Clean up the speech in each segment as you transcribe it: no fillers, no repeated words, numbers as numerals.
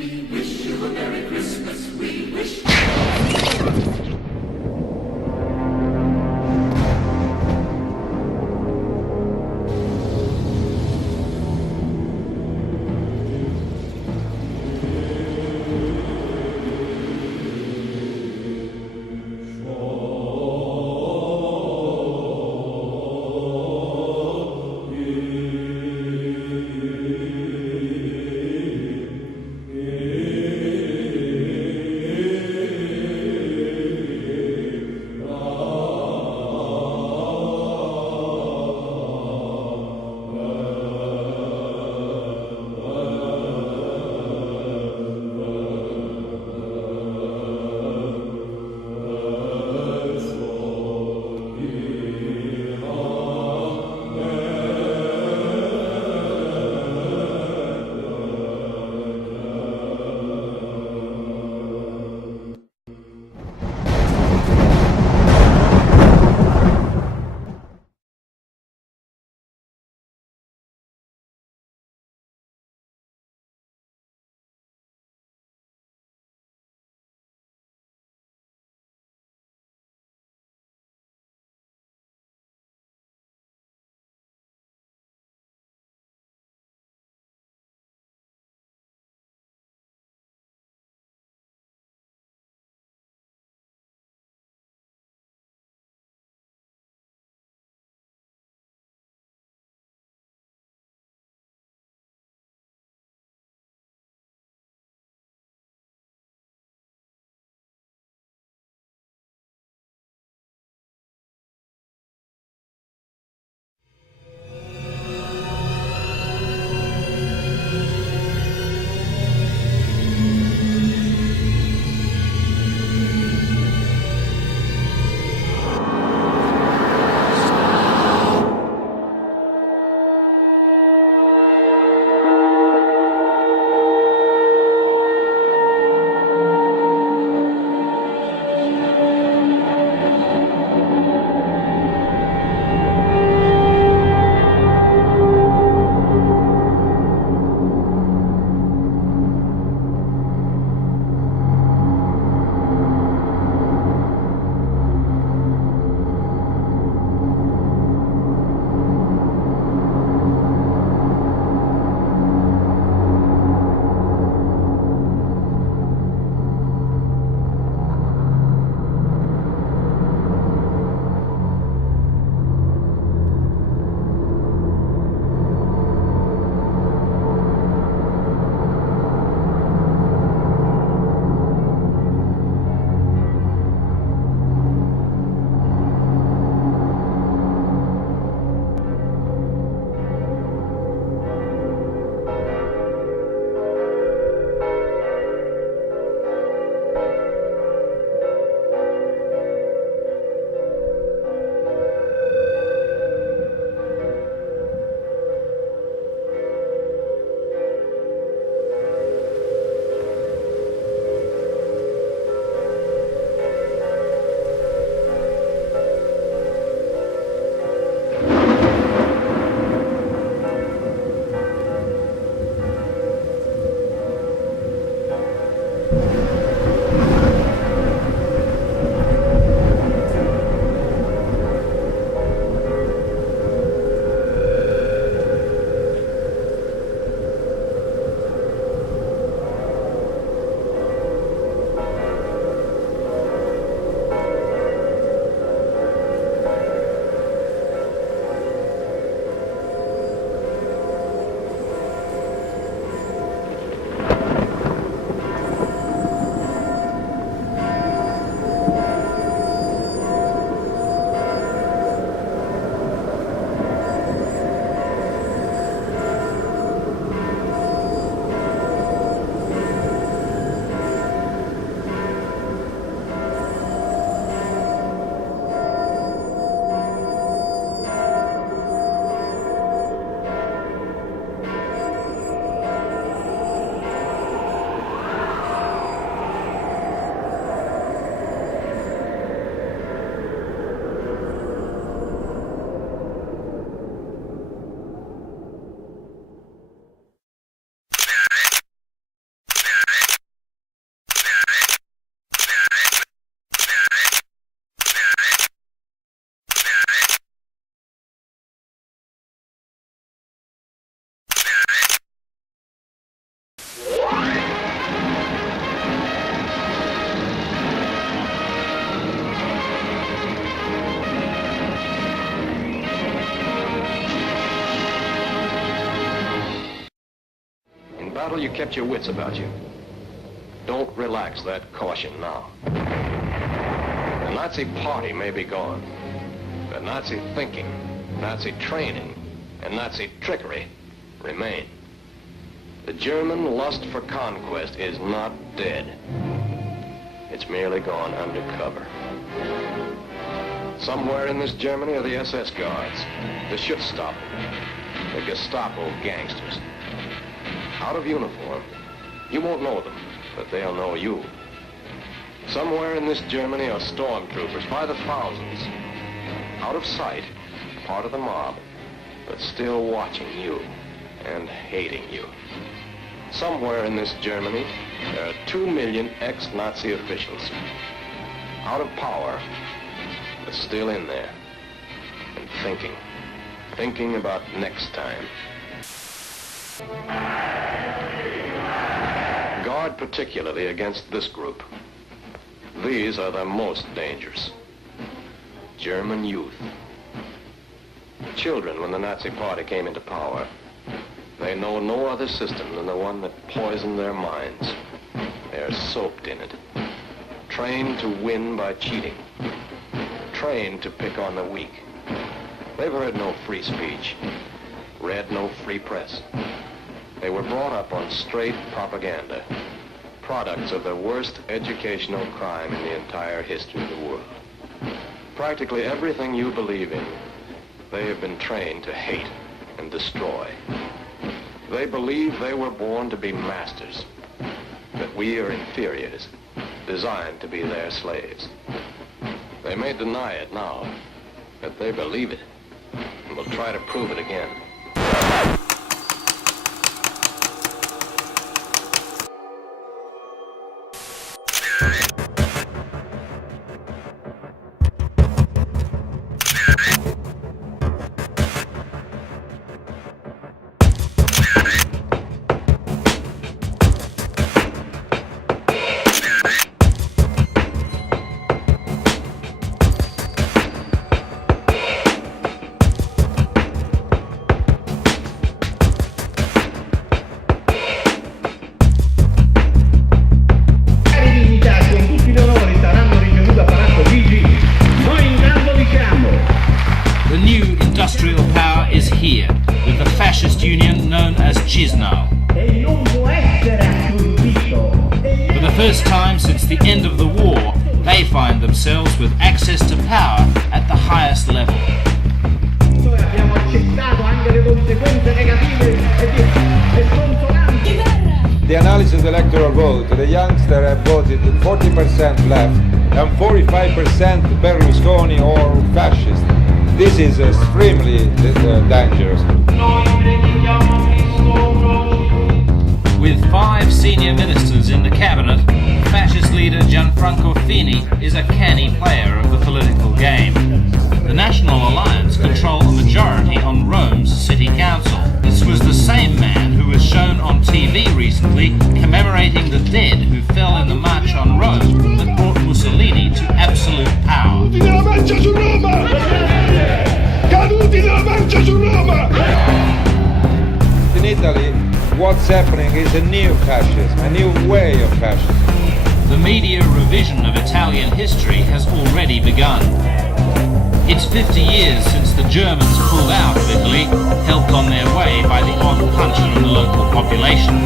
We wish you a Merry Christmas. We wish. you kept your wits about you. Don't relax that caution now. The Nazi party may be gone, but Nazi thinking, Nazi training, and Nazi trickery remain. The German lust for conquest is not dead. It's merely gone undercover. Somewhere in this Germany are the SS guards, the Schutzstaffel, the Gestapo gangsters. Out of uniform, you won't know them, but they'll know you. Somewhere in this Germany are stormtroopers by the thousands. Out of sight, part of the mob, but still watching you and hating you. Somewhere in this Germany, there are 2 million ex-Nazi officials. Out of power, but still in there. And thinking about next time. Guard particularly against this group. These are the most dangerous. German youth. Children, when the Nazi party came into power, they know no other system than the one that poisoned their minds. They're soaked in it. Trained to win by cheating. Trained to pick on the weak. They've heard no free speech. Read no free press. They were brought up on straight propaganda. Products of the worst educational crime in the entire history of the world. Practically everything you believe in, they have been trained to hate and destroy. They believe they were born to be masters, that we are inferiors, designed to be their slaves. They may deny it now, but they believe it, and will try to prove it again. Themselves with access to power at the highest level. The analysis of the electoral vote, the youngsters have voted 40% left and 45% Berlusconi or fascist. This is extremely dangerous. With 5 senior ministers in the cabinet, fascist leader Gianfranco Fini is a canny player of the political game. The National Alliance control a majority on Rome's city council. This was the same man who was shown on TV recently commemorating the dead who fell in the march on Rome that brought Mussolini to absolute power. In Italy, what's happening is a new fascism, a new way of fascism. The media revision of Italian history has already begun. It's 50 years since the Germans pulled out of Italy, helped on their way by the odd punch from the local population.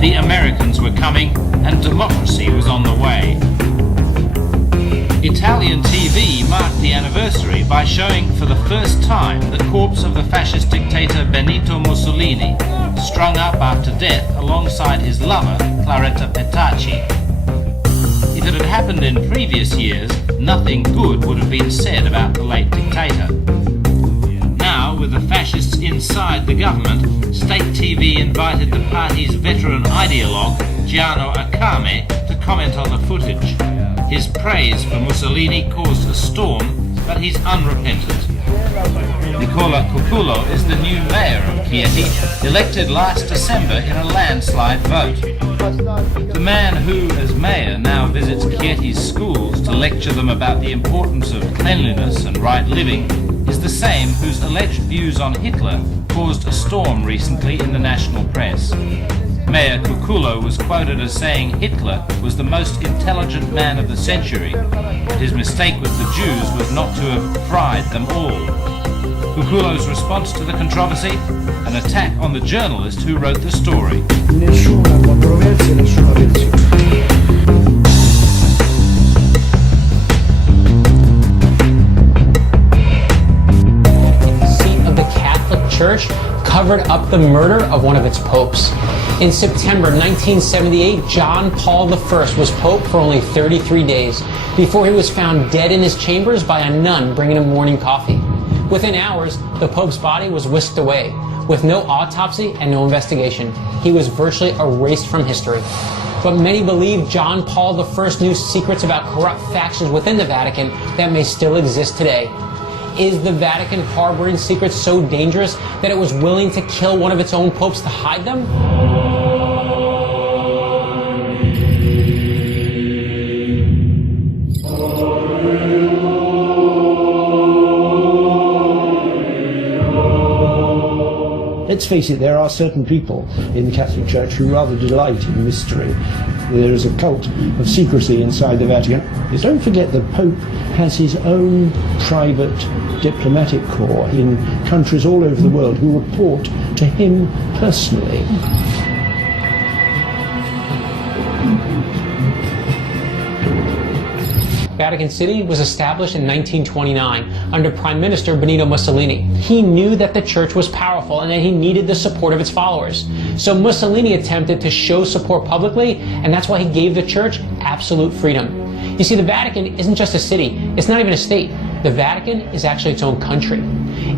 The Americans were coming, and democracy was on the way. Italian TV marked the anniversary by showing for the first time the corpse of the fascist dictator Benito Mussolini, strung up after death alongside his lover, Claretta Petacci. If it had happened in previous years, nothing good would have been said about the late dictator. Now, with the fascists inside the government, state TV invited the party's veteran ideologue, Giano Acame, to comment on the footage. His praise for Mussolini caused a storm, but he's unrepentant. Nicola Cucullo is the new mayor of Chieti, elected last December in a landslide vote. The man who, as mayor, now visits Chieti's schools to lecture them about the importance of cleanliness and right living is the same whose alleged views on Hitler caused a storm recently in the national press. Mayor Cuculo was quoted as saying Hitler was the most intelligent man of the century, but his mistake with the Jews was not to have fried them all. Cuculo's response to the controversy? An attack on the journalist who wrote the story. Nessuna controversia, nessuna versione. Church covered up the murder of one of its popes. In September 1978, John Paul I was pope for only 33 days before he was found dead in his chambers by a nun bringing him morning coffee. Within hours, the pope's body was whisked away with no autopsy and no investigation. He was virtually erased from history. But many believe John Paul I knew secrets about corrupt factions within the Vatican that may still exist today. Is the Vatican harboring secrets so dangerous that it was willing to kill one of its own popes to hide them? Let's face it, there are certain people in the Catholic Church who rather delight in mystery. There is a cult of secrecy inside the Vatican. Don't forget the Pope has his own private diplomatic corps in countries all over the world who report to him personally. Vatican City was established in 1929 under Prime Minister Benito Mussolini. He knew that the church was powerful and that he needed the support of its followers. So Mussolini attempted to show support publicly, and that's why he gave the church absolute freedom. You see, the Vatican isn't just a city. It's not even a state. The Vatican is actually its own country.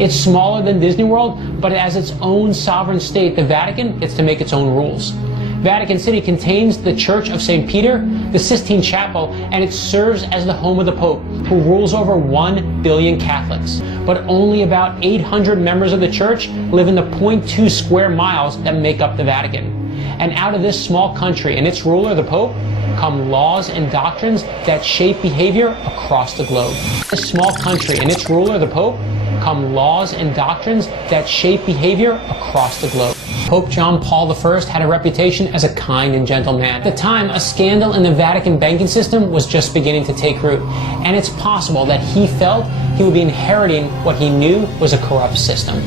It's smaller than Disney World, but as its own sovereign state, the Vatican gets to make its own rules. Vatican City contains the Church of St. Peter, the Sistine Chapel, and it serves as the home of the Pope, who rules over 1 billion Catholics. But only about 800 members of the church live in the 0.2 square miles that make up the Vatican. And out of this small country and its ruler, the Pope, come laws and doctrines that shape behavior across the globe. This small country and its ruler, the Pope, come laws and doctrines that shape behavior across the globe. Pope John Paul I had a reputation as a kind and gentle man. At the time, a scandal in the Vatican banking system was just beginning to take root, and it's possible that he felt he would be inheriting what he knew was a corrupt system.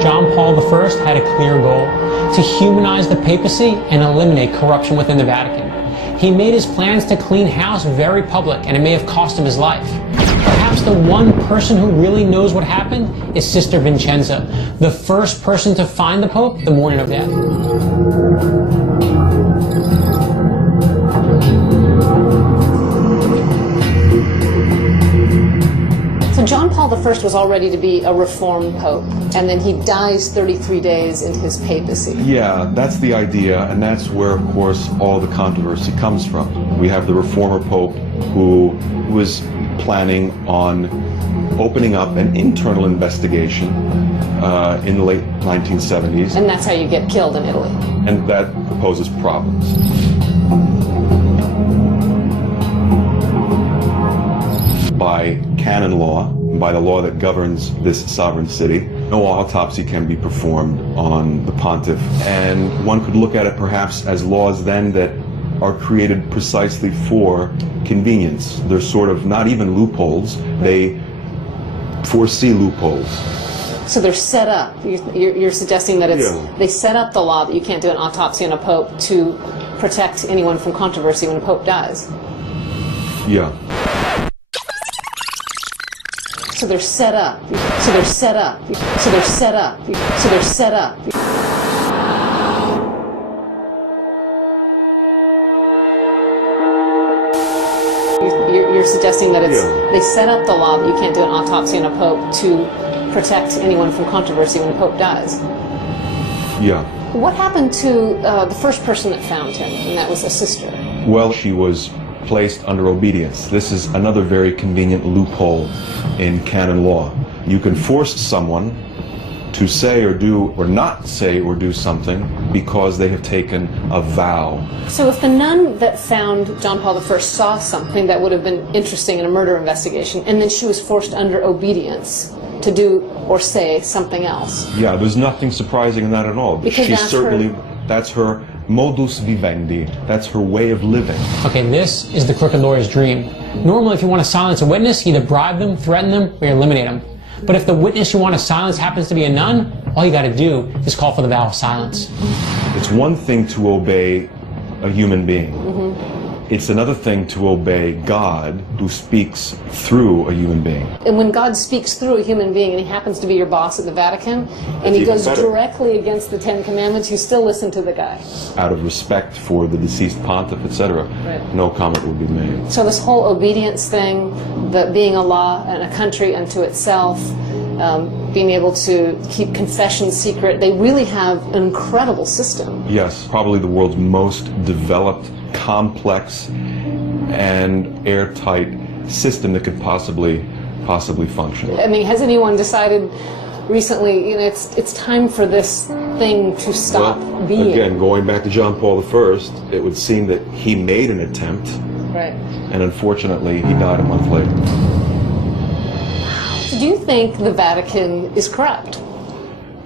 John Paul I had a clear goal: to humanize the papacy and eliminate corruption within the Vatican. He made his plans to clean house very public, and it may have cost him his life. Perhaps the one person who really knows what happened is Sister Vincenza, the first person to find the Pope the morning of death. So John Paul I was all ready to be a reformed pope, and then he dies 33 days into his papacy. Yeah, that's the idea, and that's where, of course, all the controversy comes from. We have the reformer pope who was planning on opening up an internal investigation in the late 1970s. And that's how you get killed in Italy. And that poses problems. By canon law, by the law that governs this sovereign city, no autopsy can be performed on the pontiff. And one could look at it perhaps as laws then that are created precisely for convenience. They're sort of not even loopholes, they foresee loopholes. So they're set up. You're suggesting that they set up the law that you can't do an autopsy on a pope to protect anyone from controversy when a pope dies. Yeah. So they're set up. So they're set up. So they're set up. So they're set up. You're suggesting that they set up the law that you can't do an autopsy on a pope to protect anyone from controversy when a pope dies. Yeah. What happened to the first person that found him, and that was a sister? Well, she was placed under obedience. This is another very convenient loophole in canon law. You can force someone to say or do or not say or do something because they have taken a vow. So if the nun that found John Paul I saw something that would have been interesting in a murder investigation, and then she was forced under obedience to do or say something else. Yeah, there's nothing surprising in that at all. Because that's her modus vivendi. That's her way of living. Okay, this is the crooked lawyer's dream. Normally, if you want to silence a witness, you either bribe them, threaten them, or you eliminate them. But if the witness you want to silence happens to be a nun, all you got to do is call for the vow of silence. It's one thing to obey a human being. It's another thing to obey God, who speaks through a human being. And when God speaks through a human being, and he happens to be your boss at the Vatican, and he goes directly against the Ten Commandments, you still listen to the guy. Out of respect for the deceased pontiff, etc., no comment would be made. So this whole obedience thing, the being a law and a country unto itself, being able to keep confessions secret, they really have an incredible system. Yes, probably the world's most developed, complex, and airtight system that could possibly function. I mean, has anyone decided recently, you know, it's time for this thing to stop being? Again, going back to John Paul I, it would seem that he made an attempt, and unfortunately he died a month later. Do you think the Vatican is corrupt?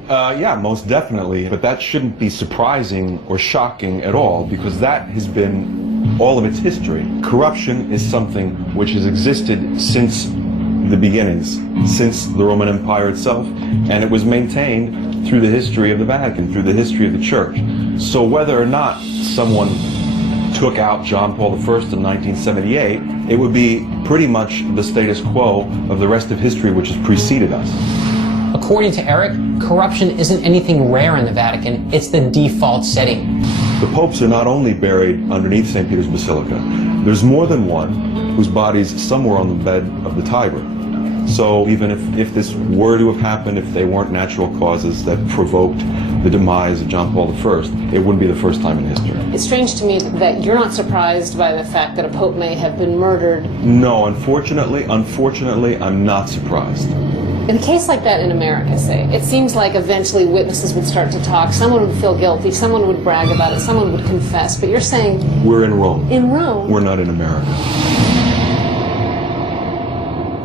Yeah, most definitely. But that shouldn't be surprising or shocking at all, because that has been all of its history. Corruption is something which has existed since the beginnings, since the Roman Empire itself, and it was maintained through the history of the Vatican, through the history of the Church. So whether or not someone took out John Paul I in 1978, it would be pretty much the status quo of the rest of history which has preceded us. According to Eric, corruption isn't anything rare in the Vatican, it's the default setting. The popes are not only buried underneath St. Peter's Basilica, there's more than one whose body's somewhere on the bed of the Tiber. So even if this were to have happened, if they weren't natural causes that provoked the demise of John Paul I, it wouldn't be the first time in history. It's strange to me that you're not surprised by the fact that a pope may have been murdered. No, unfortunately, I'm not surprised. In a case like that in America, say, it seems like eventually witnesses would start to talk, someone would feel guilty, someone would brag about it, someone would confess, but you're saying... We're in Rome. In Rome? We're not in America.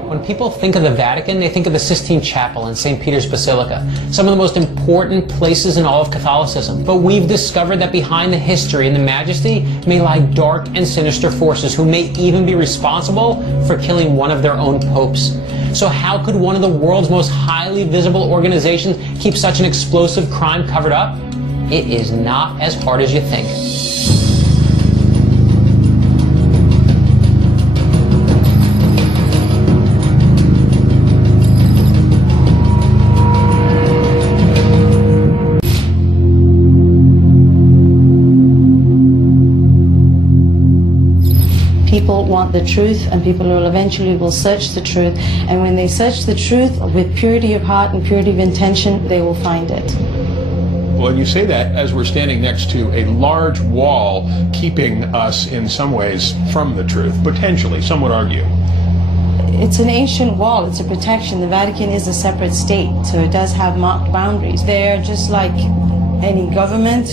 When people think of the Vatican, they think of the Sistine Chapel and St. Peter's Basilica, some of the most important places in all of Catholicism. But we've discovered that behind the history and the majesty may lie dark and sinister forces who may even be responsible for killing one of their own popes. So how could one of the world's most highly visible organizations keep such an explosive crime covered up? It is not as hard as you think. People want the truth, and people will eventually search the truth, and when they search the truth with purity of heart and purity of intention, they will find it. Well, you say that as we're standing next to a large wall keeping us in some ways from the truth, potentially, some would argue. It's an ancient wall, it's a protection. The Vatican is a separate state, so it does have marked boundaries. They're just like any government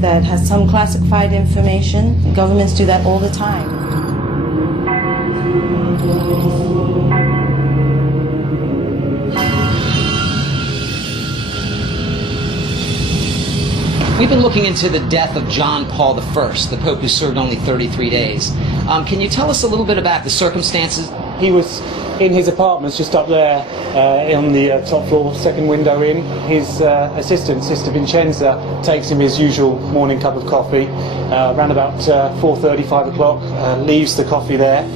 that has some classified information. Governments do that all the time. We've been looking into the death of John Paul I, the Pope who served only 33 days. Can you tell us a little bit about the circumstances? He was in his apartment just up there on the top floor, second window in. His assistant, Sister Vincenza, takes him his usual morning cup of coffee. Around about 4:30, 5 o'clock, leaves the coffee there.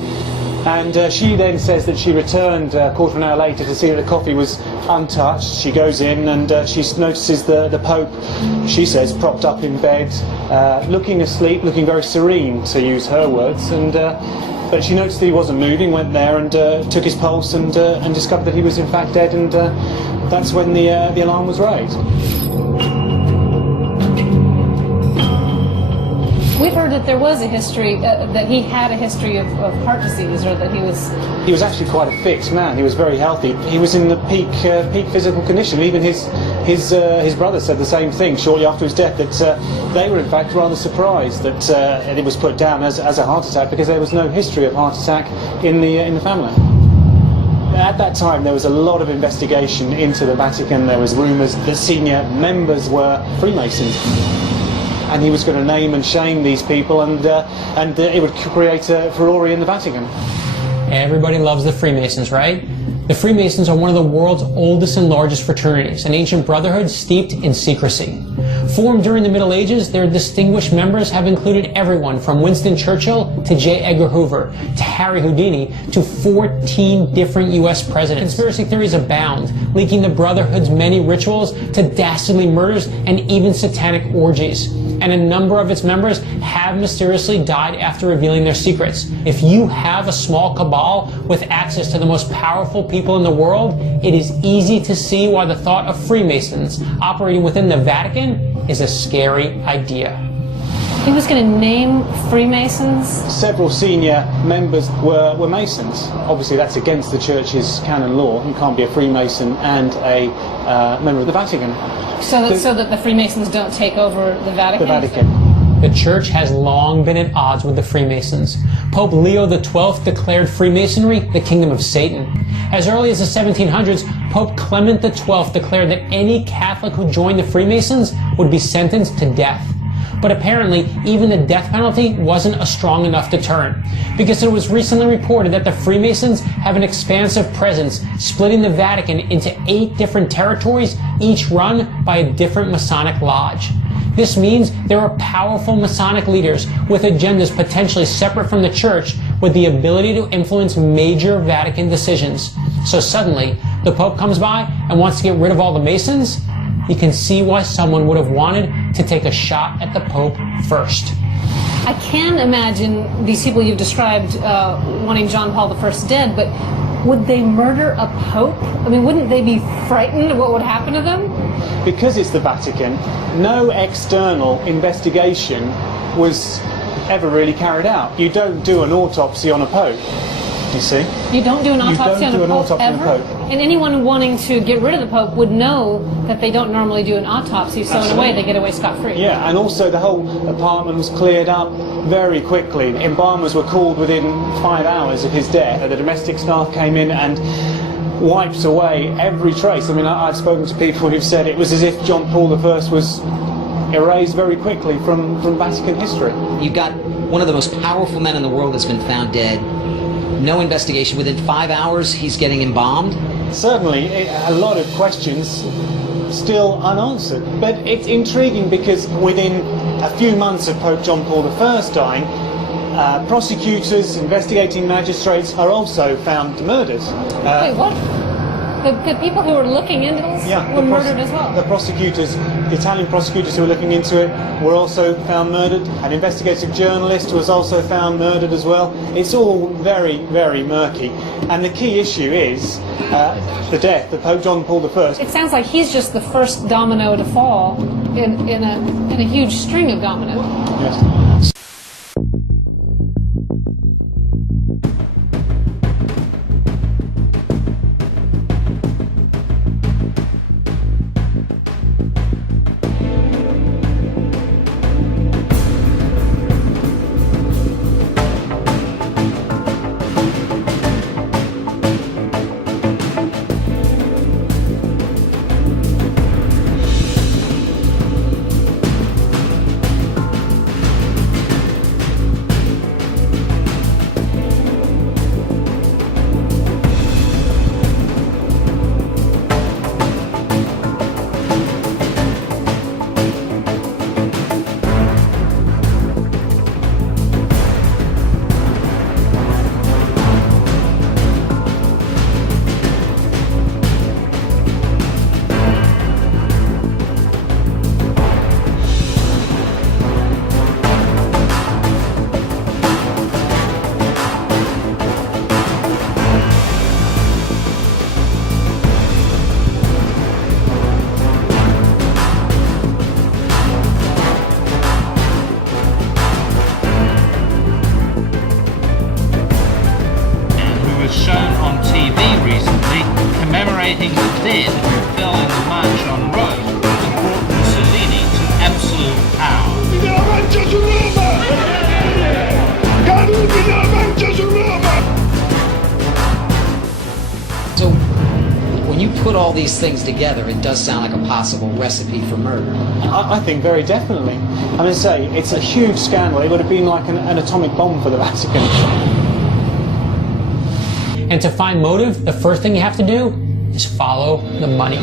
And she then says that she returned a quarter of an hour later to see that the coffee was untouched. She goes in and she notices the Pope, she says, propped up in bed, looking asleep, looking very serene, to use her words. But she noticed that he wasn't moving, went there and took his pulse and discovered that he was in fact dead, and that's when the alarm was raised. We've heard that there was a history, that he had a history of heart disease, or that he was... He was actually quite a fit man. He was very healthy. He was in the peak physical condition. Even his brother said the same thing shortly after his death, that they were in fact rather surprised that it was put down as a heart attack, because there was no history of heart attack in the family. At that time, there was a lot of investigation into the Vatican. There was rumours that senior members were Freemasons, and he was going to name and shame these people, and it would create a furore in the Vatican. Everybody loves the Freemasons, right? The Freemasons are one of the world's oldest and largest fraternities, an ancient brotherhood steeped in secrecy. Formed during the Middle Ages, their distinguished members have included everyone from Winston Churchill to J. Edgar Hoover to Harry Houdini to 14 different U.S. presidents. Conspiracy theories abound, linking the Brotherhood's many rituals to dastardly murders and even satanic orgies. And a number of its members have mysteriously died after revealing their secrets. If you have a small cabal with access to the most powerful people in the world, it is easy to see why the thought of Freemasons operating within the Vatican is a scary idea. He was going to name Freemasons? Several senior members were Masons. Obviously that's against the Church's canon law. You can't be a Freemason and a member of the Vatican. So that the Freemasons don't take over the Vatican? The Vatican. The Church has long been at odds with the Freemasons. Pope Leo XII declared Freemasonry the kingdom of Satan. As early as the 1700s, Pope Clement XII declared that any Catholic who joined the Freemasons would be sentenced to death. But apparently, even the death penalty wasn't a strong enough deterrent, because it was recently reported that the Freemasons have an expansive presence, splitting the Vatican into 8 different territories, each run by a different Masonic lodge. This means there are powerful Masonic leaders with agendas potentially separate from the Church, with the ability to influence major Vatican decisions. So suddenly, the Pope comes by and wants to get rid of all the Masons? You can see why someone would have wanted to take a shot at the Pope first. I can imagine these people you've described wanting John Paul I dead, but would they murder a Pope? I mean, wouldn't they be frightened of what would happen to them? Because it's the Vatican, no external investigation was ever really carried out. You don't do an autopsy on a Pope, you see. You don't do an autopsy on a Pope ever? Pope. And anyone wanting to get rid of the Pope would know that they don't normally do an autopsy, so in a way they get away scot-free. Yeah, and also the whole apartment was cleared up very quickly. Embalmers were called within 5 hours of his death. The domestic staff came in and wiped away every trace. I mean, I've spoken to people who've said it was as if John Paul I was erased very quickly from Vatican history. You've got one of the most powerful men in the world that's been found dead. No investigation. Within 5 hours, he's getting embalmed? Certainly, a lot of questions still unanswered. But it's intriguing because within a few months of Pope John Paul I dying, prosecutors, investigating magistrates are also found murdered. Wait, what? The people who were looking into this were murdered as well? The prosecutors, the Italian prosecutors who were looking into it were also found murdered. An investigative journalist was also found murdered as well. It's all very, very murky. And the key issue is the death of Pope John Paul I. It sounds like he's just the first domino to fall in a huge string of dominoes. Yes. men who fell in the march on Rome that brought Mussolini to absolute power. So, when you put all these things together, it does sound like a possible recipe for murder. I think very definitely. I mean, say, it's a huge scandal. It would have been like an atomic bomb for the Vatican. And to find motive, the first thing you have to do is follow the money.